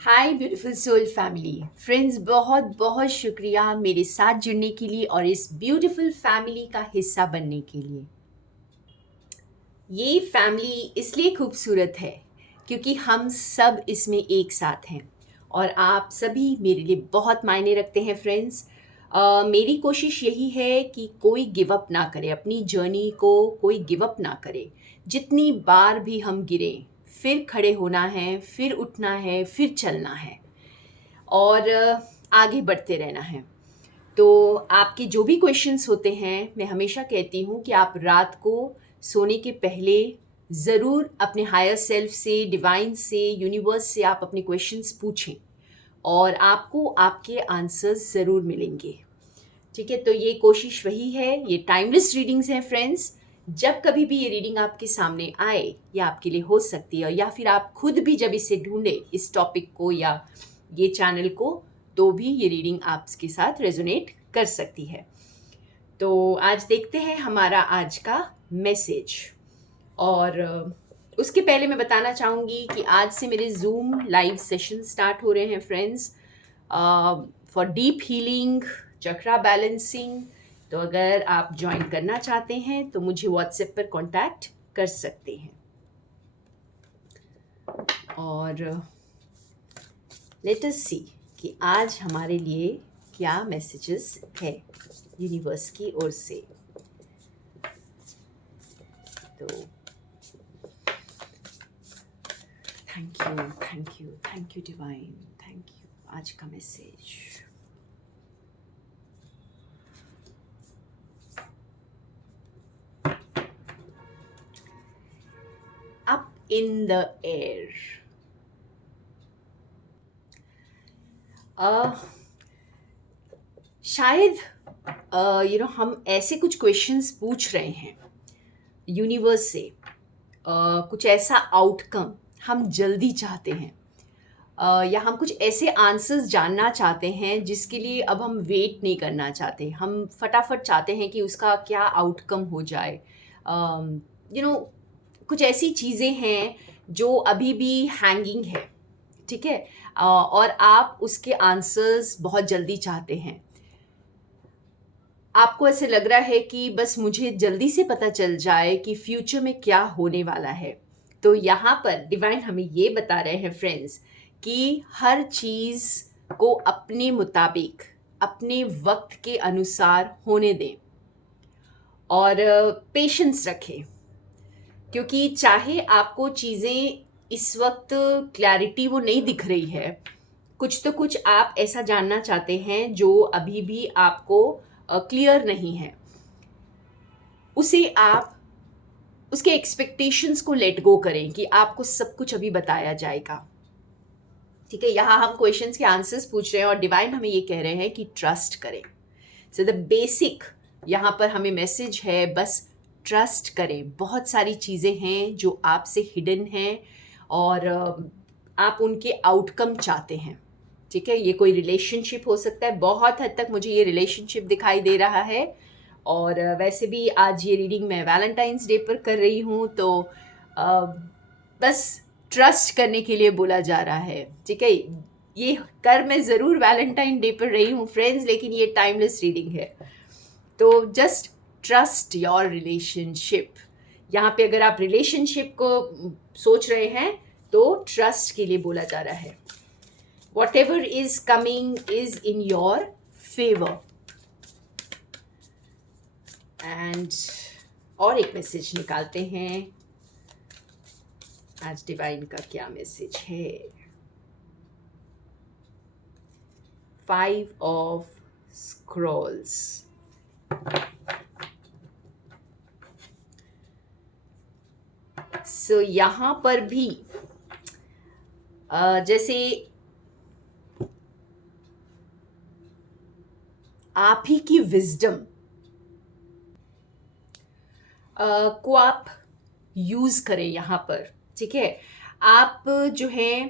हाय beautiful soul family friends, बहुत बहुत शुक्रिया मेरे साथ जुड़ने के लिए और इस ब्यूटीफुल फैमिली का हिस्सा बनने के लिए। ये फैमिली इसलिए खूबसूरत है क्योंकि हम सब इसमें एक साथ हैं और आप सभी मेरे लिए बहुत मायने रखते हैं फ्रेंड्स। मेरी कोशिश यही है कि कोई गिव अप ना करे, अपनी जर्नी को कोई गिव अप ना करे। जितनी बार भी हम गिरें, फिर खड़े होना है, फिर उठना है, फिर चलना है और आगे बढ़ते रहना है। तो आपके जो भी क्वेश्चंस होते हैं, मैं हमेशा कहती हूँ कि आप रात को सोने के पहले ज़रूर अपने हायर सेल्फ से, डिवाइन से, यूनिवर्स से आप अपने क्वेश्चंस पूछें और आपको आपके आंसर्स ज़रूर मिलेंगे। ठीक है, तो ये कोशिश वही है। ये टाइमलेस रीडिंग्स हैं फ्रेंड्स। जब कभी भी ये रीडिंग आपके सामने आए, ये आपके लिए हो सकती है, या फिर आप खुद भी जब इसे ढूंढे इस टॉपिक को या ये चैनल को, तो भी ये रीडिंग आपके साथ रेजोनेट कर सकती है। तो आज देखते हैं हमारा आज का मैसेज। और उसके पहले मैं बताना चाहूँगी कि आज से मेरे जूम लाइव सेशन स्टार्ट हो रहे हैं friends, for deep healing, chakra balancing. तो अगर आप ज्वाइन करना चाहते हैं तो मुझे व्हाट्सएप पर कांटेक्ट कर सकते हैं। और लेट अस सी कि आज हमारे लिए क्या मैसेजेस है यूनिवर्स की ओर से। तो thank you divine, thank you. आज का message, up in the air. शायद हम ऐसे कुछ क्वेश्चंस पूछ रहे हैं यूनिवर्स से, कुछ ऐसा आउटकम हम जल्दी चाहते हैं, या हम कुछ ऐसे आंसर्स जानना चाहते हैं जिसके लिए अब हम वेट नहीं करना चाहते। हम फटाफट चाहते हैं कि उसका क्या आउटकम हो जाए। यू नो कुछ ऐसी चीज़ें हैं जो अभी भी हैंगिंग है, ठीक है, और आप उसके आंसर्स बहुत जल्दी चाहते हैं। आपको ऐसे लग रहा है कि बस मुझे जल्दी से पता चल जाए कि फ्यूचर में क्या होने वाला है। तो यहाँ पर डिवाइन हमें ये बता रहे हैं फ्रेंड्स कि हर चीज़ को अपने मुताबिक, अपने वक्त के अनुसार होने दें और पेशेंस रखें। क्योंकि चाहे आपको चीज़ें इस वक्त क्लैरिटी वो नहीं दिख रही है, कुछ तो कुछ आप ऐसा जानना चाहते हैं जो अभी भी आपको क्लियर नहीं है। उसे आप उसके एक्सपेक्टेशंस को लेट गो करें कि आपको सब कुछ अभी बताया जाएगा। ठीक है, यहाँ हम क्वेश्चंस के आंसर्स पूछ रहे हैं और डिवाइन हमें ये कह रहे हैं कि ट्रस्ट करें। सो द बेसिक यहाँ पर हमें मैसेज है, बस ट्रस्ट करें। बहुत सारी चीज़ें हैं जो आपसे हिडन हैं और आप उनके आउटकम चाहते हैं। ठीक है, ये कोई रिलेशनशिप हो सकता है, बहुत हद तक मुझे ये रिलेशनशिप दिखाई दे रहा है। और वैसे भी आज ये रीडिंग मैं वैलेंटाइंस डे पर कर रही हूँ, तो बस ट्रस्ट करने के लिए बोला जा रहा है। ठीक है, ये कर मैं ज़रूर वैलेंटाइन डे पर रही हूँ फ्रेंड्स, लेकिन ये टाइमलेस रीडिंग है। तो जस्ट ट्रस्ट योर रिलेशनशिप। यहाँ पे अगर आप रिलेशनशिप को सोच रहे हैं तो ट्रस्ट के लिए बोला जा रहा है। What ever is coming is in your favour. And और एक मैसेज निकालते हैं, आज डिवाइन का क्या मैसेज है। 5 ऑफ स्क्रॉल्स। सो यहाँ पर भी जैसे आप ही की विजडम को आप यूज करें यहाँ पर। ठीक है, आप जो है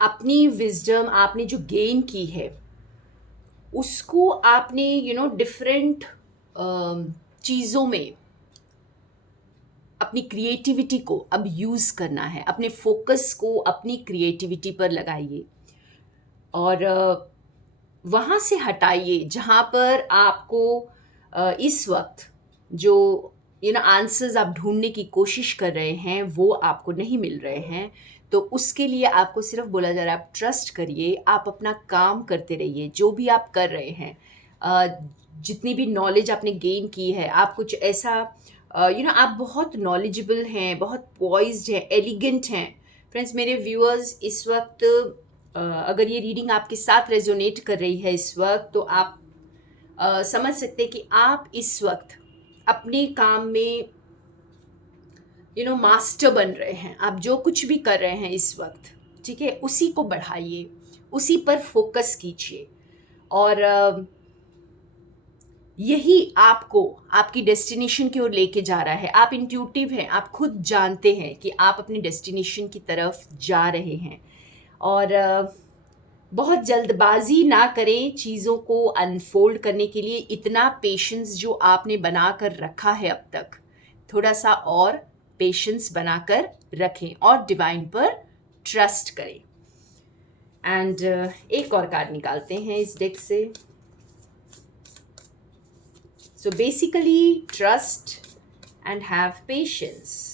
अपनी विजडम आपने जो गेन की है उसको आपने डिफरेंट चीज़ों में अपनी क्रिएटिविटी को अब यूज़ करना है, अपने फोकस को अपनी क्रिएटिविटी पर लगाइए और वहाँ से हटाइए जहाँ पर आपको इस वक्त जो आंसर्स आप ढूंढने की कोशिश कर रहे हैं वो आपको नहीं मिल रहे हैं। तो उसके लिए आपको सिर्फ बोला जा रहा है आप ट्रस्ट करिए, आप अपना काम करते रहिए जो भी आप कर रहे हैं। जितनी भी नॉलेज आपने गेन की है, आप कुछ ऐसा आप बहुत नॉलेजेबल हैं, बहुत पॉइज्ड हैं, एलिगेंट हैं। फ्रेंड्स, मेरे व्यूअर्स, इस वक्त अगर ये रीडिंग आपके साथ रेजोनेट कर रही है इस वक्त, तो आप समझ सकते हैं कि आप इस वक्त अपने काम में मास्टर बन रहे हैं। आप जो कुछ भी कर रहे हैं इस वक्त, ठीक है, उसी को बढ़ाइए, उसी पर फोकस कीजिए और यही आपको आपकी डेस्टिनेशन की ओर लेके जा रहा है। आप इंट्यूटिव हैं, आप खुद जानते हैं कि आप अपनी डेस्टिनेशन की तरफ जा रहे हैं और बहुत जल्दबाजी ना करें चीज़ों को अनफोल्ड करने के लिए। इतना पेशेंस जो आपने बना कर रखा है अब तक, थोड़ा सा और पेशेंस बनाकर रखें और डिवाइन पर ट्रस्ट करें। एंड एक और कार्ड निकालते हैं इस डेक से। So basically trust and have patience.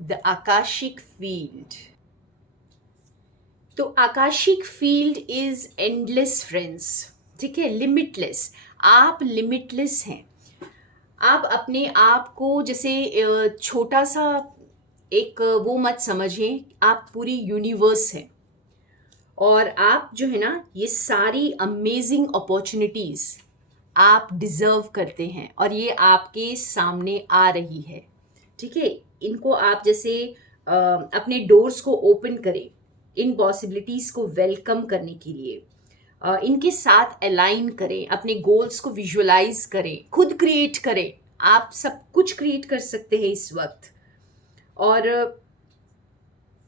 The akashic field. तो akashic field is endless friends, ठीक है, लिमिटलेस। आप लिमिटलेस हैं। आप अपने आप को जैसे छोटा सा एक वो मत समझें, आप पूरी यूनिवर्स हैं और आप जो है ना, ये सारी अमेजिंग अपॉर्चुनिटीज़ आप डिज़र्व करते हैं और ये आपके सामने आ रही है, ठीक है। इनको आप जैसे अपने डोर्स को ओपन करें इन पॉसिबिलिटीज़ को वेलकम करने के लिए। इनके साथ अलाइन करें, अपने गोल्स को विजुअलाइज करें, खुद क्रिएट करें। आप सब कुछ क्रिएट कर सकते हैं इस वक्त और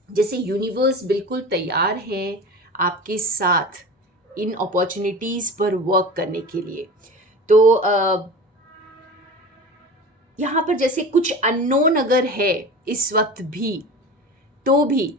जैसे यूनिवर्स बिल्कुल तैयार है आपके साथ इन अपॉर्चुनिटीज़ पर वर्क करने के लिए। तो यहाँ पर जैसे कुछ अननोन अगर है इस वक्त भी, तो भी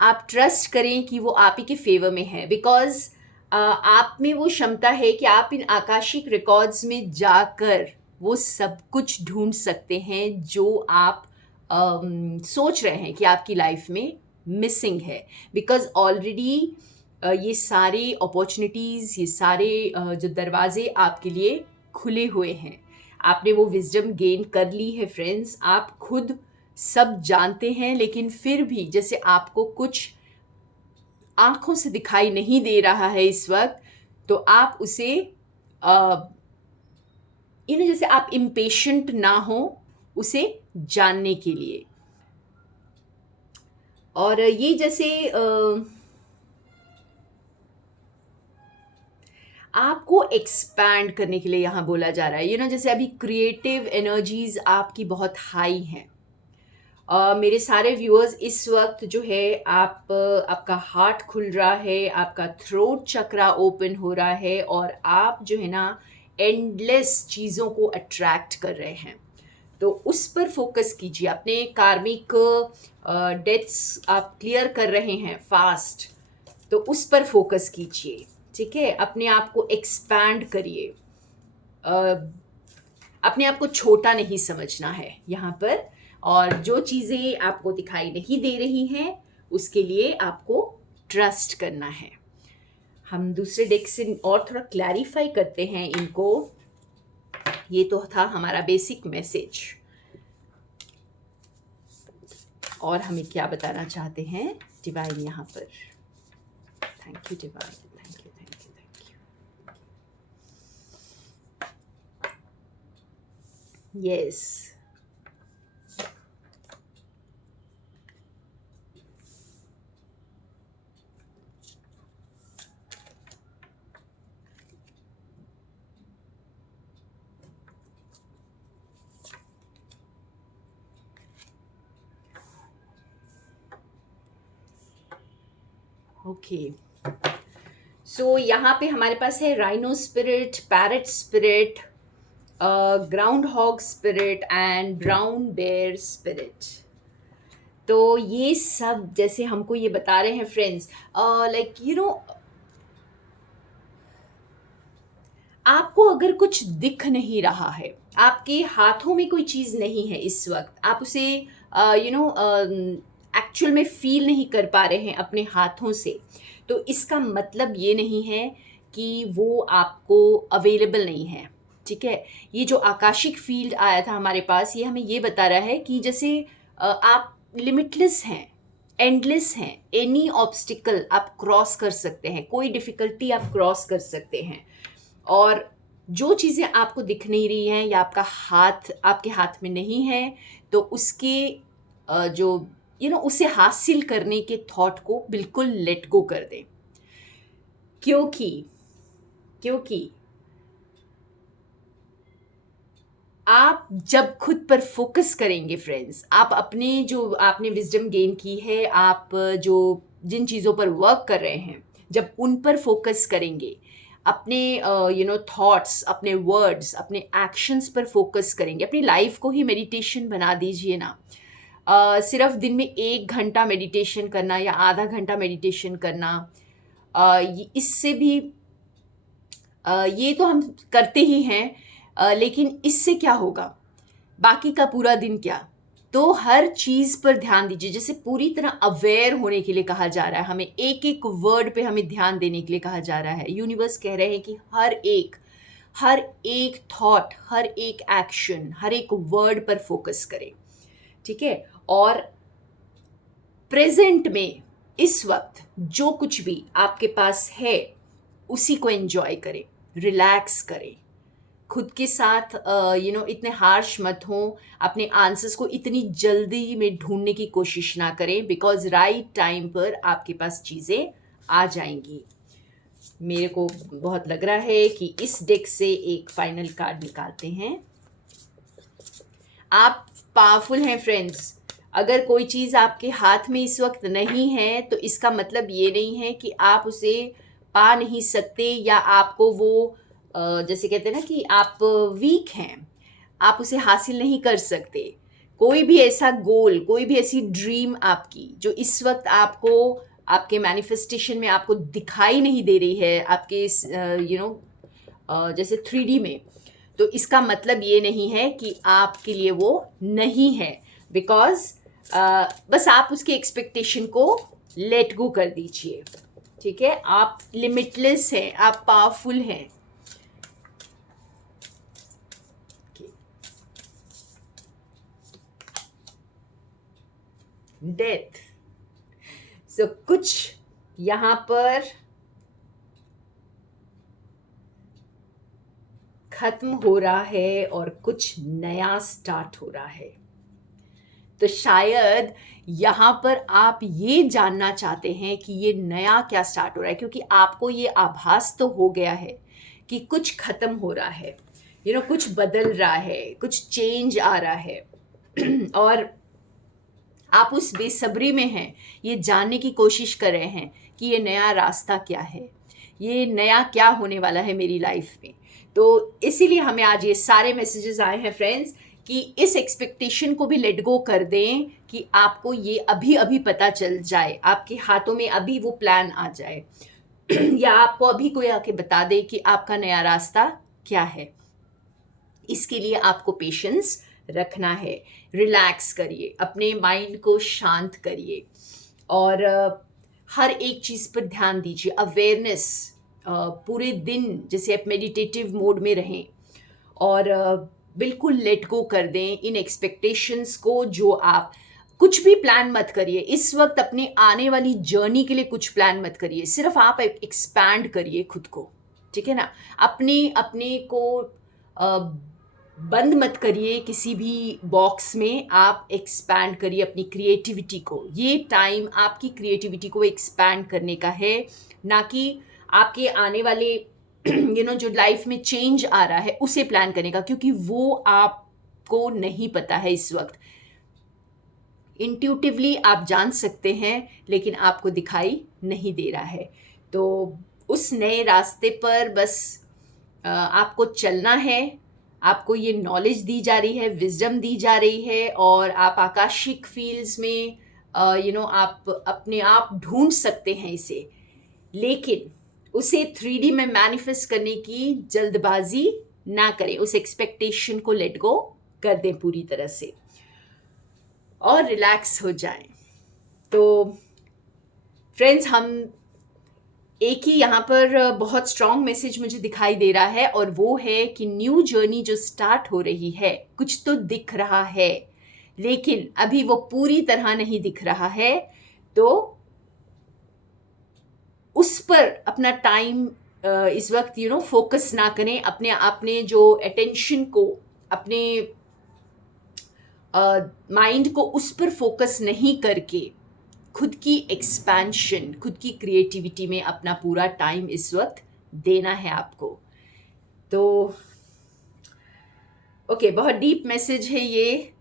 आप ट्रस्ट करें कि वो आप ही के फेवर में है। बिकॉज आप में वो क्षमता है कि आप इन आकाशिक रिकॉर्ड्स में जाकर वो सब कुछ ढूंढ सकते हैं जो आप सोच रहे हैं कि आपकी लाइफ में मिसिंग है। बिकॉज ऑलरेडी ये सारे अपॉर्चुनिटीज़, ये सारे जो दरवाजे आपके लिए खुले हुए हैं। आपने वो विजडम गेन कर ली है फ्रेंड्स। आप खुद सब जानते हैं, लेकिन फिर भी जैसे आपको कुछ आंखों से दिखाई नहीं दे रहा है इस वक्त, तो आप उसे जैसे आप इम्पेशेंट ना हो उसे जानने के लिए। और ये जैसे आपको एक्सपैंड करने के लिए यहाँ बोला जा रहा है। जैसे अभी क्रिएटिव एनर्जीज आपकी बहुत हाई हैं। मेरे सारे व्यूअर्स, इस वक्त जो है आपका हार्ट खुल रहा है, आपका थ्रोट चक्रा ओपन हो रहा है और आप जो है ना एंडलेस चीज़ों को अट्रैक्ट कर रहे हैं। तो उस पर फोकस कीजिए। अपने कार्मिक डेथ्स आप क्लियर कर रहे हैं फास्ट, तो उस पर फोकस कीजिए, ठीक है। अपने आप को एक्सपैंड करिए। अपने आप को छोटा नहीं समझना है यहाँ पर, और जो चीज़ें आपको दिखाई नहीं दे रही हैं उसके लिए आपको ट्रस्ट करना है। हम दूसरे डेक से और थोड़ा क्लैरिफाई करते हैं इनको। ये तो था हमारा बेसिक मैसेज, और हमें क्या बताना चाहते हैं डिवाइन यहाँ पर। Thank you divine, thank you, thank you, thank you. Yes, okay, so यहाँ पे हमारे पास है rhino spirit, parrot spirit, groundhog spirit and brown bear spirit. तो ये सब जैसे हमको ये बता रहे हैं फ्रेंड्स, लाइक आपको अगर कुछ दिख नहीं रहा है, आपके हाथों में कोई चीज़ नहीं है इस वक्त, आप उसे एक्चुअल में फील नहीं कर पा रहे हैं अपने हाथों से, तो इसका मतलब ये नहीं है कि वो आपको अवेलेबल नहीं है। ठीक है, ये जो आकाशिक फील्ड आया था हमारे पास, ये हमें ये बता रहा है कि जैसे आप लिमिटलेस हैं, एंडलेस हैं, एनी ऑब्स्टिकल आप क्रॉस कर सकते हैं, कोई डिफ़िकल्टी आप क्रॉस कर सकते हैं। और जो चीज़ें आपको दिख नहीं रही हैं या आपके हाथ में नहीं है, तो उसके जो उसे हासिल करने के थॉट को बिल्कुल लेट गो कर दें। क्योंकि क्योंकि आप जब खुद पर फोकस करेंगे फ्रेंड्स, आप अपने जो आपने विजडम गेन की है, आप जो जिन चीज़ों पर वर्क कर रहे हैं, जब उन पर फोकस करेंगे, अपने थॉट्स, अपने वर्ड्स, अपने एक्शंस पर फोकस करेंगे, अपनी लाइफ को ही मेडिटेशन बना दीजिए ना। सिर्फ दिन में 1 घंटा मेडिटेशन करना या आधा घंटा मेडिटेशन करना, इससे भी ये तो हम करते ही हैं, लेकिन इससे क्या होगा, बाकी का पूरा दिन क्या। तो हर चीज़ पर ध्यान दीजिए, जैसे पूरी तरह अवेयर होने के लिए कहा जा रहा है हमें, एक एक वर्ड पे हमें ध्यान देने के लिए कहा जा रहा है। यूनिवर्स कह रहे हैं कि हर एक थॉट, हर एक एक्शन, हर एक वर्ड पर फोकस करें। ठीक है, और प्रेजेंट में इस वक्त जो कुछ भी आपके पास है उसी को एंजॉय करें, रिलैक्स करें, खुद के साथ इतने हार्श मत हों, अपने आंसर्स को इतनी जल्दी में ढूंढने की कोशिश ना करें, बिकॉज राइट टाइम पर आपके पास चीज़ें आ जाएंगी। मेरे को बहुत लग रहा है कि इस डेक से एक फाइनल कार्ड निकालते हैं। आप पावरफुल हैं फ्रेंड्स। अगर कोई चीज़ आपके हाथ में इस वक्त नहीं है, तो इसका मतलब ये नहीं है कि आप उसे पा नहीं सकते, या आपको वो जैसे कहते हैं ना कि आप वीक हैं, आप उसे हासिल नहीं कर सकते। कोई भी ऐसा गोल, कोई भी ऐसी ड्रीम आपकी जो इस वक्त आपको आपके मैनिफेस्टेशन में आपको दिखाई नहीं दे रही है, आपके जैसे 3D में, तो इसका मतलब ये नहीं है कि आपके लिए वो नहीं है, बिकॉज बस आप उसके एक्सपेक्टेशन को लेट गो कर दीजिए। ठीक है, आप लिमिटलेस हैं, आप पावरफुल हैं। डेथ, सो कुछ यहाँ पर खत्म हो रहा है और कुछ नया स्टार्ट हो रहा है। तो शायद यहाँ पर आप ये जानना चाहते हैं कि ये नया क्या स्टार्ट हो रहा है, क्योंकि आपको ये आभास तो हो गया है कि कुछ खत्म हो रहा है, कुछ बदल रहा है, कुछ चेंज आ रहा है। और आप उस बेसब्री में हैं, ये जानने की कोशिश कर रहे हैं कि ये नया रास्ता क्या है, ये नया क्या होने वाला है मेरी लाइफ में। तो इसीलिए हमें आज ये सारे मैसेजेस आए हैं फ्रेंड्स, कि इस एक्सपेक्टेशन को भी लेट गो कर दें कि आपको ये अभी अभी पता चल जाए, आपके हाथों में अभी वो प्लान आ जाए, या आपको अभी कोई आके बता दे कि आपका नया रास्ता क्या है। इसके लिए आपको पेशेंस रखना है। रिलैक्स करिए, अपने माइंड को शांत करिए, और हर एक चीज़ पर ध्यान दीजिए। अवेयरनेस, पूरे दिन जैसे आप मेडिटेटिव मोड में रहें, और बिल्कुल लेट गो कर दें इन एक्सपेक्टेशंस को। जो आप कुछ भी प्लान मत करिए इस वक्त, अपने आने वाली जर्नी के लिए कुछ प्लान मत करिए, सिर्फ आप एक्सपैंड करिए खुद को। ठीक है ना, अपने को बंद मत करिए किसी भी बॉक्स में, आप एक्सपैंड करिए अपनी क्रिएटिविटी को। ये टाइम आपकी क्रिएटिविटी को एक्सपैंड करने का है, ना कि आपके आने वाले जो लाइफ में चेंज आ रहा है उसे प्लान करने का, क्योंकि वो आपको नहीं पता है इस वक्त। इंट्यूटिवली आप जान सकते हैं, लेकिन आपको दिखाई नहीं दे रहा है। तो उस नए रास्ते पर बस आपको चलना है। आपको ये नॉलेज दी जा रही है, विजडम दी जा रही है, और आप आकाशिक फील्ड्स में आप अपने आप ढूंढ सकते हैं इसे। लेकिन उसे 3D में मैनिफेस्ट करने की जल्दबाजी ना करें, उस एक्सपेक्टेशन को लेट गो कर दें पूरी तरह से और रिलैक्स हो जाएं। तो फ्रेंड्स, हम एक ही यहाँ पर बहुत स्ट्रॉन्ग मैसेज मुझे दिखाई दे रहा है, और वो है कि न्यू जर्नी जो स्टार्ट हो रही है, कुछ तो दिख रहा है, लेकिन अभी वो पूरी तरह नहीं दिख रहा है। तो उस पर अपना टाइम इस वक्त फोकस ना करें। अपने जो अटेंशन को, अपने माइंड को उस पर फोकस नहीं करके खुद की एक्सपेंशन, खुद की क्रिएटिविटी में अपना पूरा टाइम इस वक्त देना है आपको। तो ओके, बहुत डीप मैसेज है ये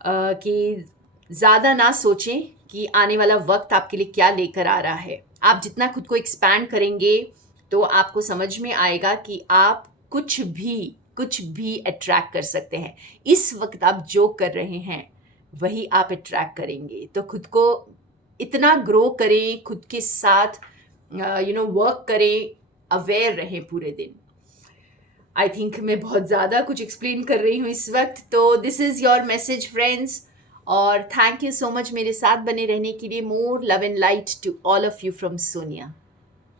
कि ज़्यादा ना सोचें कि आने वाला वक्त आपके लिए क्या लेकर आ रहा है। आप जितना खुद को एक्सपैंड करेंगे तो आपको समझ में आएगा कि आप कुछ भी अट्रैक्ट कर सकते हैं। इस वक्त आप जो कर रहे हैं वही आप अट्रैक्ट करेंगे। तो खुद को इतना ग्रो करें, खुद के साथ वर्क करें, अवेयर रहें पूरे दिन। आई थिंक मैं बहुत ज़्यादा कुछ एक्सप्लेन कर रही हूँ इस वक्त। तो this is your message friends, और थैंक यू सो मच मेरे साथ बने रहने के लिए। More love and light to all of you from Sonia.